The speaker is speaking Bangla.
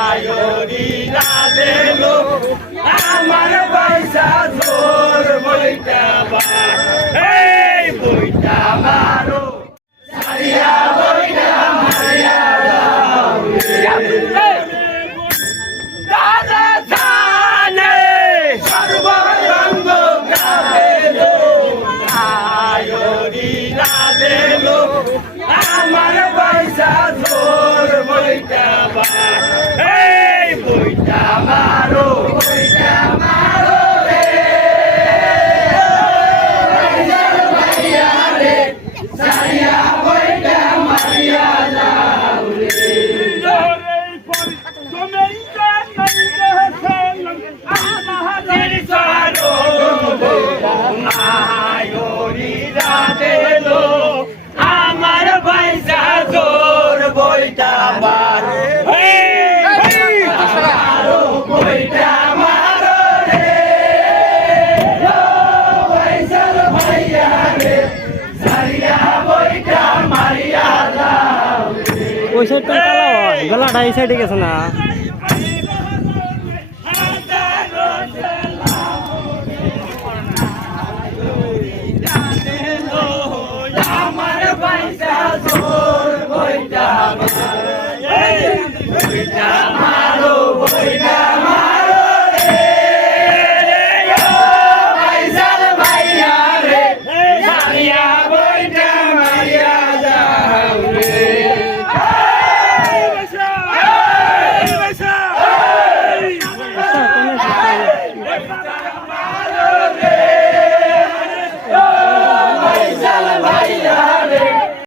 আয়োরি রাধে লো আমার পয়সা জোর বইটা বার এই বইটা মারো সারিয়া বইটা মারিয়া দাও দাদা জানে সর্বরঙ্গ গাবে লো আয়োরি রাধে লো আমার পয়সা জোর বইটা বার এই বইটা মারো রে ভাইয়া রে সারিয়া বইটা মারিয়া যাও রে আয়োরি রাধে লো আমার পয়সা জোর বইটা বার বইটা মারো রে পয়সার ভাইয়া রে সারিয়া বইটা মারিয়া যাও ওই সাইড তো কালো গলাটা এই সাইডে গেছে না।